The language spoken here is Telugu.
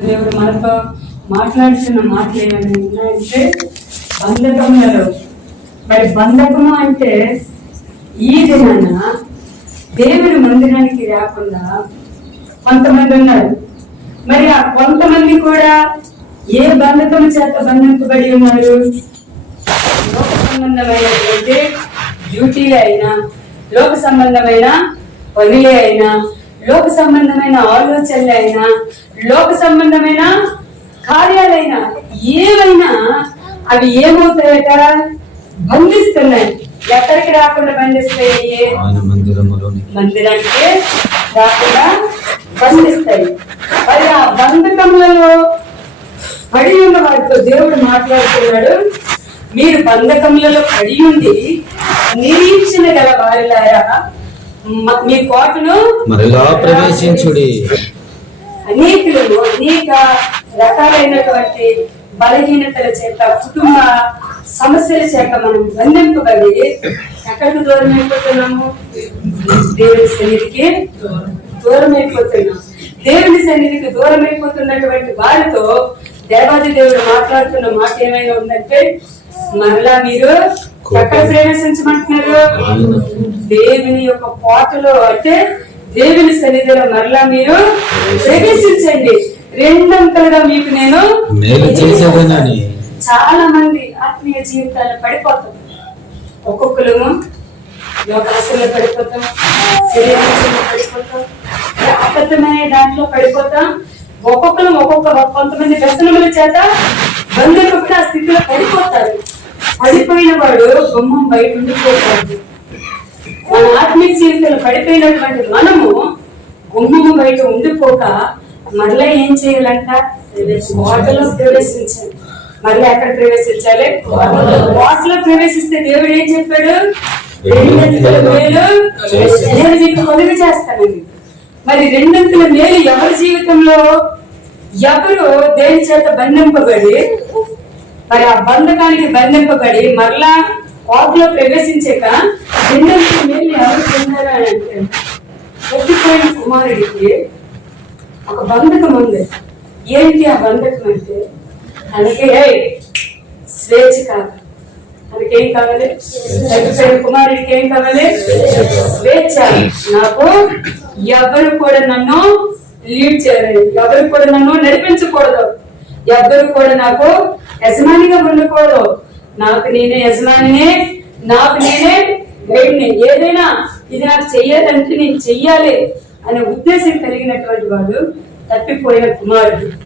దేవుడు మనతో మాట్లాడుతున్న మాటలు ఏమైనా ఉన్నాయంటే బంధకములలో. మరి బంధకము అంటే ఈ దినాన దేవుడి మందిరానికి రాకుండా కొంతమంది ఉన్నారు. మరి ఆ కొంతమంది కూడా ఏ బంధకము చేత బంధింపబడి ఉన్నారు? లోక సంబంధమైనటువంటి డ్యూటీలే అయినా, లోక సంబంధమైన పనులే అయినా, లోక సంబంధమైన ఆలోచనలే అయినా, లోక సంబంధమైన కార్యాలైనా ఏవైనా అవి ఏమవుతాయట? బంధిస్తున్నాయి. ఎక్కడికి రాకుండా బంధిస్తాయి? మందిరానికి రాకుండా బంధిస్తాయి. మరి ఆ బంధకములలో పడి ఉన్న వారితో దేవుడు మాట్లాడుతున్నాడు. మీరు బంధకములలో పడి ఉండి నిరీక్షణ గల వారిలారా మీ కోటను మరలా ప్రవేశించుడి. అనేకులు అనేక రకాలైనటువంటి బలహీనతల చేత, కుటుంబ సమస్యల చేత మనం బంధింపబడి ఎక్కడికి దూరం అయిపోతున్నాము? దేవుని సన్నిధికి దూరం అయిపోతున్నాం. దేవుని సన్నిధికి దూరం అయిపోతున్నటువంటి వారితో దేవాది దేవుడు మాట్లాడుతున్న మాట ఏమైనా ఉందంటే, మరలా మీరు ఎక్కడ ప్రవేశించమంటున్నారు? దేవుని యొక్క కోటలో, అంటే దేవుని సన్నిధిలో మరలా మీరు ప్రవేశించండి. రెండంతలుగా మీకు నేను మేలు చేసేదనని. చాలా మంది ఆత్మీయ జీవితాలు పడిపోతాం. ఒక్కొక్కరు లోకాశలో పడిపోతాం, శరీరంలో పడిపోతాం, అబద్ధమైన దాంట్లో పడిపోతాం. కొంతమంది వ్యసనముల చేత బంధువులు ఆ స్థితిలో పడిపోతారు. పడిపోయిన వాడు గుమ్మం బయట ఉండిపోతాడు. మన ఆత్మీయ జీవితంలో పడిపోయినటువంటి మనము గుమ్మము బయట ఉండిపోక మరలా ఏం చేయాలంట? కోటలో ప్రవేశించాలి. మరలా ఎక్కడ ప్రవేశించాలి? కోటలో ప్రవేశిస్తే దేవుడు ఏం చెప్పాడు? రెండంతుల మేలు నేను మీకు కలుగ చేస్తానండి. మరి రెండంతుల మేలు ఎవరి జీవితంలో? ఎవరు దేని చేత బంధింపబడి, మరి ఆ బంధకానికి బంధింపబడి మరలా కోటలో ప్రవేశించాక రెండంతుల మేలు ఎవరు పొందారు అని అంటే, తప్పిపోయిన కుమారుడికి ఒక బంధకం ఉంది. ఏంటి ఆ బంధకం అంటే, తనకి స్వేచ్ఛ కావాలి. తనకేం కావాలి? తప్పిపోయిన కుమారుడికి ఏం కావాలి? స్వేచ్ఛ. నాకు ఎవరు కూడా నన్ను లీడ్ చేయలేదు, ఎవరు కూడా నన్ను నడిపించకూడదు, ఎవరు కూడా నాకు యజమానిగా ఉండకూడదు. నాకు నేనే యజమానిని, నాకు నేనే గైడ్ని. ఏదైనా ఇది నాకు చెయ్యాలంటే నేను చెయ్యాలి అనే ఉద్దేశం కలిగినటువంటి వాడు తప్పిపోయిన కుమారుడు.